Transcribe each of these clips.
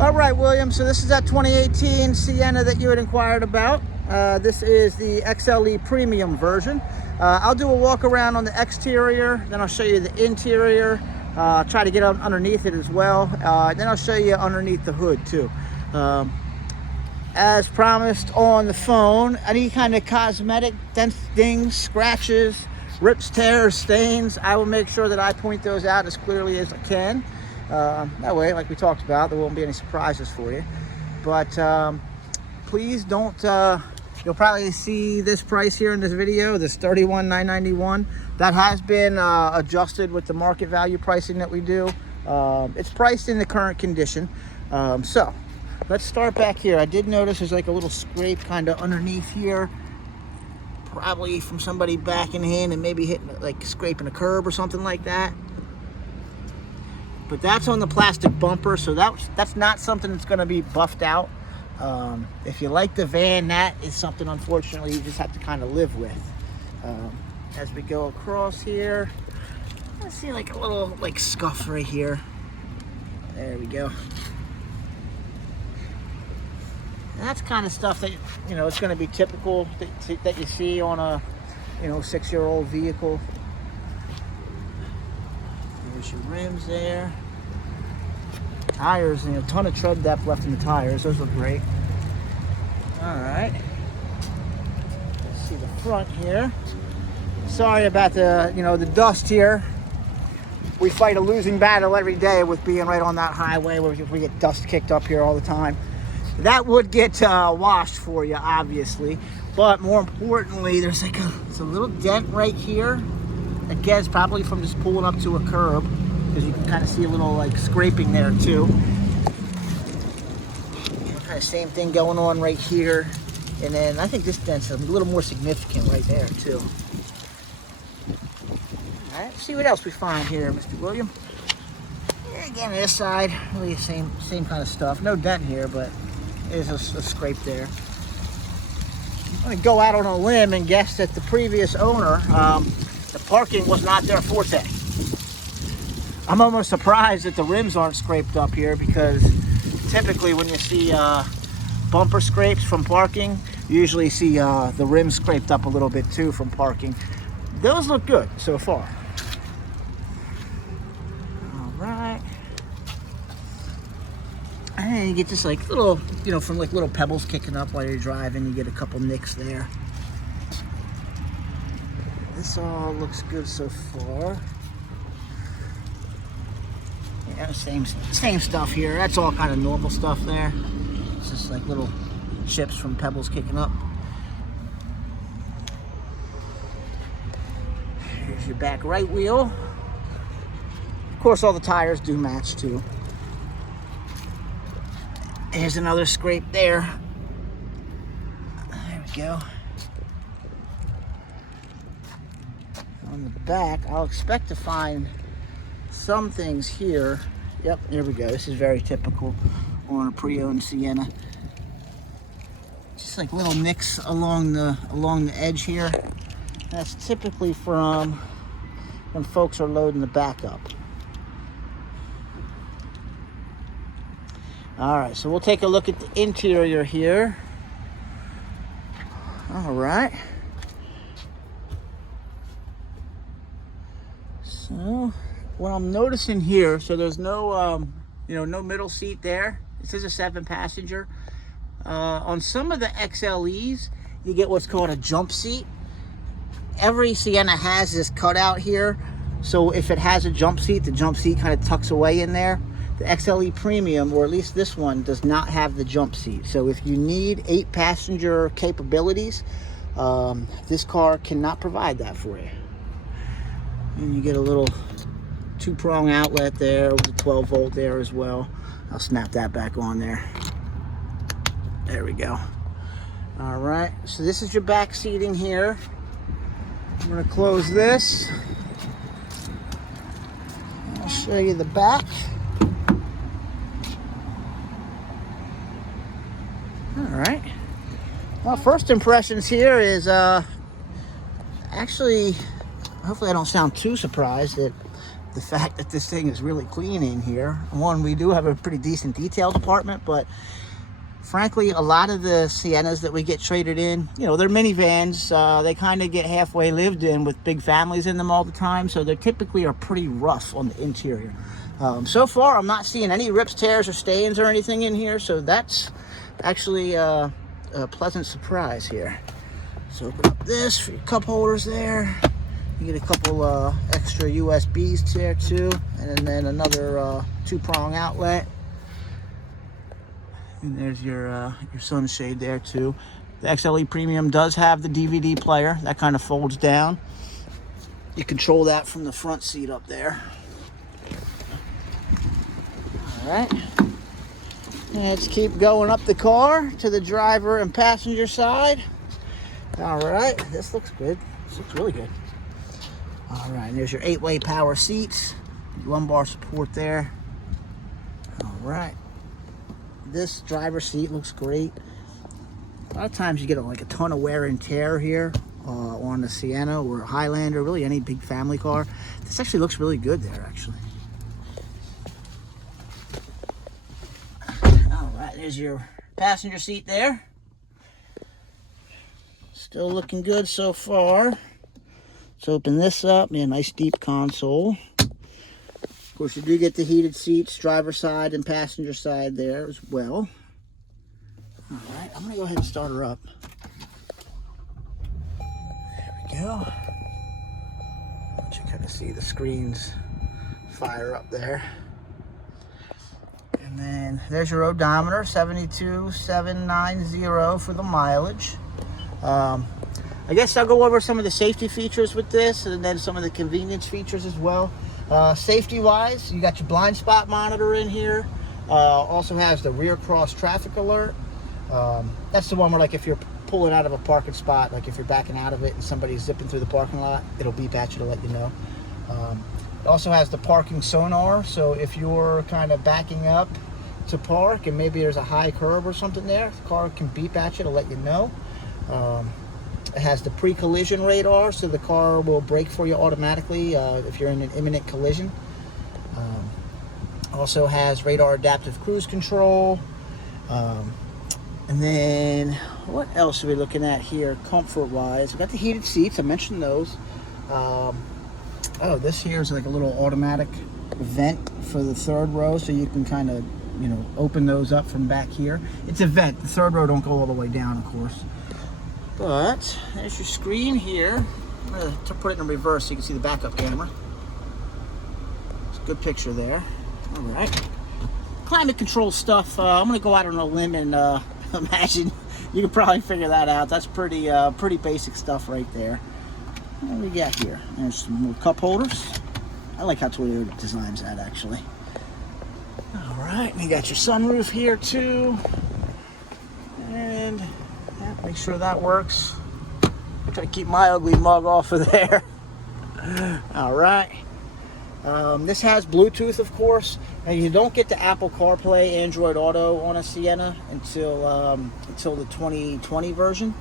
All right, William, so this is that 2018 Sienna that you had inquired about. This is the XLE Premium version. I'll do a walk around on the exterior, then I'll show you the interior, try to get underneath it as well. Then I'll show you underneath the hood too. As promised on the phone, any kind of cosmetic dents, dings, scratches, rips, tears, stains, I will make sure that I point those out as clearly as I can. That way, like we talked about, there won't be any surprises for you. But please don't, you'll probably see this price here in this video, this $31,991. That has been adjusted with the market value pricing that we do. It's priced in the current condition. So let's start back here. I did notice there's like a little scrape kind of underneath here, probably from somebody backing in and maybe hitting, like scraping a curb or something like that. But that's on the plastic bumper, so that's not something that's going to be buffed out. If you like the van, that is something, unfortunately, you just have to kind of live with. As we go across here, I see like a little like scuff right here. There we go. And that's kind of stuff that, you know, it's going to be typical that you see on a, you know, 6-year-old vehicle. There's your rims there. Tires, you know, a ton of tread depth left in the tires. Those look great. All right. Let's see the front here. Sorry about the, you know, the dust here. We fight a losing battle every day with being right on that highway where we get dust kicked up here all the time. That would get washed for you, obviously. But more importantly, there's like a little dent right here. Again, it's probably from just pulling up to a curb, because you can kind of see a little like scraping there too. Kind of same thing going on right here. And then I think this dent's a little more significant right there too. All right, let's see what else we find here, Mr. William. Yeah, again, this side, really the same kind of stuff. No dent here, but there's a scrape there. I'm gonna go out on a limb and guess that the previous owner, the parking was not their forte. I'm almost surprised that the rims aren't scraped up here, because typically when you see bumper scrapes from parking, you usually see the rims scraped up a little bit too from parking. Those look good so far. All right. And you get just like little, you know, from like little pebbles kicking up while you're driving, you get a couple nicks there. This all looks good so far. Yeah, same stuff here. That's all kind of normal stuff there. It's just like little chips from pebbles kicking up. Here's your back right wheel. Of course, all the tires do match too. There's another scrape there. There we go. On the back, I'll expect to find some things here. Yep, there we go. This is very typical on a pre-owned Sienna. Just like little nicks along the edge here. That's typically from when folks are loading the back up. All right, so we'll take a look at the interior here. All right. So what I'm noticing here, so there's no, you know, no middle seat there. This is a 7-passenger. On some of the XLEs, you get what's called a jump seat. Every Sienna has this cutout here. So if it has a jump seat, the jump seat kind of tucks away in there. The XLE Premium, or at least this one, does not have the jump seat. So if you need 8-passenger capabilities, this car cannot provide that for you. And you get a little 2-prong outlet there with a 12-volt there as well. I'll snap that back on there. There we go. All right, so this is your back seating here. I'm gonna close this. I'll show you the back. All right. Well, first impressions here is actually, hopefully I don't sound too surprised that the fact that this thing is really clean in here. One, we do have a pretty decent detail department, but frankly, a lot of the Siennas that we get traded in, you know, they're minivans. They kind of get halfway lived in with big families in them all the time, so they typically are pretty rough on the interior. So far, I'm not seeing any rips, tears, or stains or anything in here, so that's actually a pleasant surprise here. So open up this for your cup holders there. You get a couple extra USBs there too, and then another 2-prong outlet. And there's your sunshade there too. The XLE Premium does have the DVD player. That kind of folds down. You control that from the front seat up there. All right. Let's keep going up the car to the driver and passenger side. All right. This looks good. This looks really good. All right. And there's your 8-way power seats. Lumbar support there. All right. This driver's seat looks great. A lot of times you get like a ton of wear and tear here on the Sienna or Highlander, really any big family car. This actually looks really good there, actually. All right, there's your passenger seat there. Still looking good so far. Let's open this up. Yeah, nice deep console. Of course, you do get the heated seats, driver side and passenger side there as well. All right, I'm gonna go ahead and start her up. There we go. Let you kind of see the screens fire up there. And then there's your odometer, 72,790 for the mileage. I guess I'll go over some of the safety features with this and then some of the convenience features as well. Safety wise, you got your blind spot monitor in here. Also has the rear cross traffic alert. That's the one where, like, if you're pulling out of a parking spot, like if you're backing out of it and somebody's zipping through the parking lot, it'll beep at you to let you know. It also has the parking sonar, so if you're kind of backing up to park and maybe there's a high curb or something there, the car can beep at you to let you know. It has the pre-collision radar, so the car will brake for you automatically if you're in an imminent collision. Also has radar adaptive cruise control. And then what else are we looking at here comfort-wise? We got the heated seats, I mentioned those. Oh, this here is like a little automatic vent for the third row, so you can kind of, you know, open those up from back here. It's a vent. The third row don't go all the way down, of course. But there's your screen here. I'm going to put it in reverse so you can see the backup camera. It's a good picture there. All right. Climate control stuff. I'm going to go out on a limb and imagine you can probably figure that out. That's pretty basic stuff right there. What do we got here? There's some more cup holders. I like how Toyota designs that, actually. All right. And you got your sunroof here too. And yeah, make sure that works. Try to keep my ugly mug off of there. All right. This has Bluetooth, of course. Now, you don't get the Apple CarPlay, Android Auto on a Sienna until the 2020 version.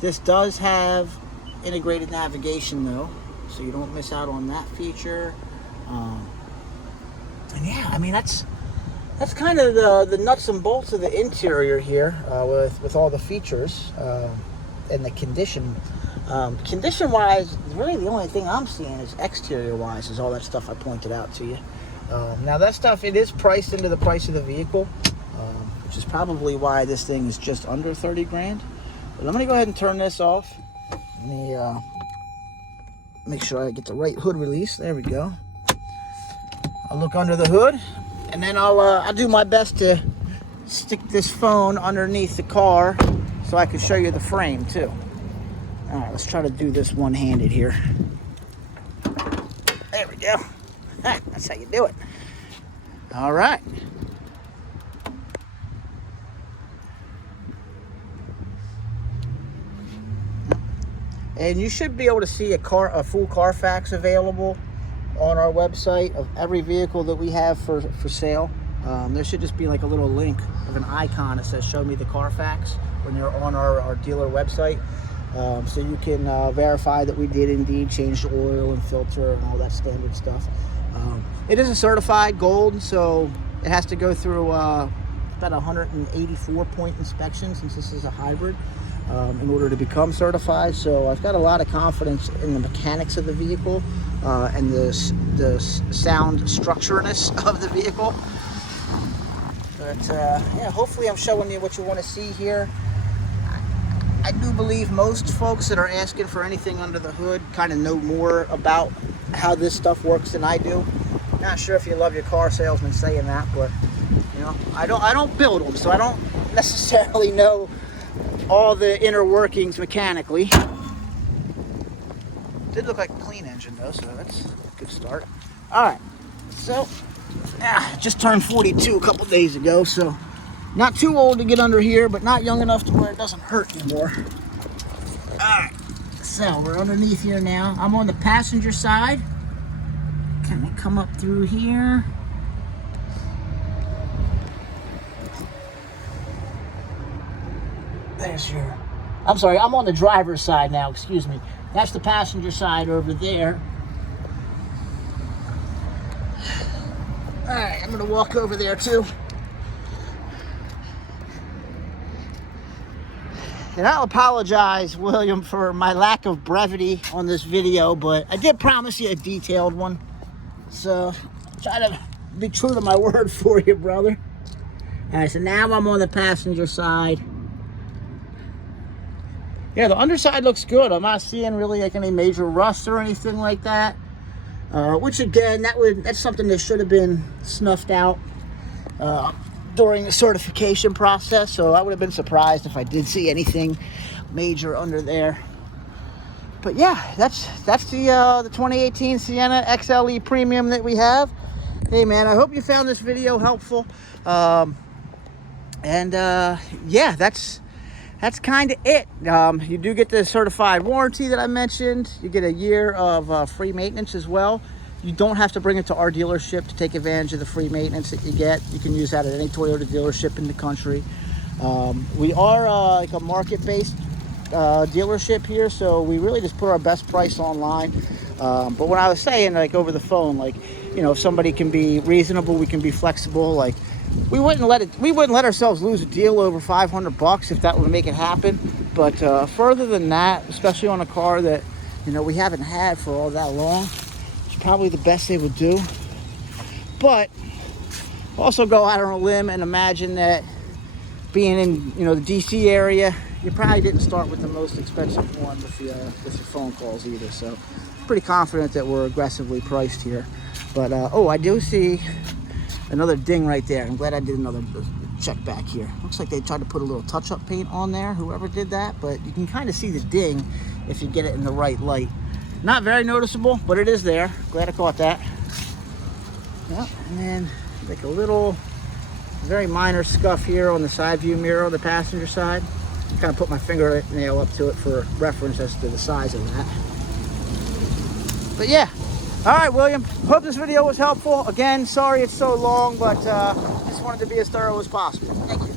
This does have integrated navigation though, so you don't miss out on that feature. And yeah, I mean that's kind of the nuts and bolts of the interior here with all the features and the condition. Condition-wise, really the only thing I'm seeing is exterior-wise is all that stuff I pointed out to you. Now that stuff, it is priced into the price of the vehicle, which is probably why this thing is just under 30 grand. But I'm gonna go ahead and turn this off. Let me make sure I get the right hood release. There we go. I'll look under the hood, and then I'll do my best to stick this phone underneath the car so I can show you the frame too. All right, let's try to do this one-handed here. There we go. That's how you do it. All right. And you should be able to see a full Carfax available on our website of every vehicle that we have for sale. There should just be like a little link of an icon that says "Show me the Carfax" when you're on our dealer website. So you can verify that we did indeed change the oil and filter and all that standard stuff. It is a certified gold, so it has to go through about 184 point inspection since this is a hybrid in order to become certified. So I've got a lot of confidence in the mechanics of the vehicle and the sound structureness of the vehicle. But yeah, hopefully I'm showing you what you want to see here. I do believe most folks that are asking for anything under the hood kind of know more about how this stuff works than I do. Not sure if you love your car salesman saying that, but you know, I don't build them, so I don't necessarily know all the inner workings mechanically. Did look like a clean engine though, so that's a good start. All right, so just turned 42 a couple days ago, so not too old to get under here, but not young enough to where it doesn't hurt anymore. All right, so we're underneath here now. I'm on the passenger side. Can we come up through here? There's your... I'm sorry, I'm on the driver's side now, excuse me. That's the passenger side over there. All right, I'm gonna walk over there too. And I'll apologize, William, for my lack of brevity on this video, but I did promise you a detailed one. So, try to be true to my word for you, brother. All right, so now I'm on the passenger side. Yeah, the underside looks good. I'm not seeing really like any major rust or anything like that. Which again, that's something that should have been snuffed out during the certification process. So I would have been surprised if I did see anything major under there. But yeah, that's the 2018 Sienna XLE Premium that we have. Hey man, I hope you found this video helpful. Yeah, that's kind of it. You do get the certified warranty that I mentioned. You get a year of free maintenance as well. You don't have to bring it to our dealership to take advantage of the free maintenance that you get. You can use that at any Toyota dealership in the country. We are like a market-based dealership here, so we really just put our best price online. But when I was saying, like over the phone, like, you know, if somebody can be reasonable, we can be flexible. Like, we wouldn't let ourselves lose a deal over $500 if that would make it happen. But further than that, especially on a car that, you know, we haven't had for all that long, it's probably the best they would do. But also go out on a limb and imagine that being in, you know, the DC area, you probably didn't start with the most expensive one with your phone calls either. So pretty confident that we're aggressively priced here. But oh, I do see another ding right there. I'm glad I did another check back here. Looks like they tried to put a little touch-up paint on there, whoever did that, but you can kind of see the ding if you get it in the right light. Not very noticeable, but it is there. Glad I caught that. Yep, and then like a little, very minor scuff here on the side view mirror on the passenger side. Kind of put my fingernail up to it for reference as to the size of that. But yeah. All right, William, hope this video was helpful. Again, sorry it's so long, but just wanted to be as thorough as possible. Thank you.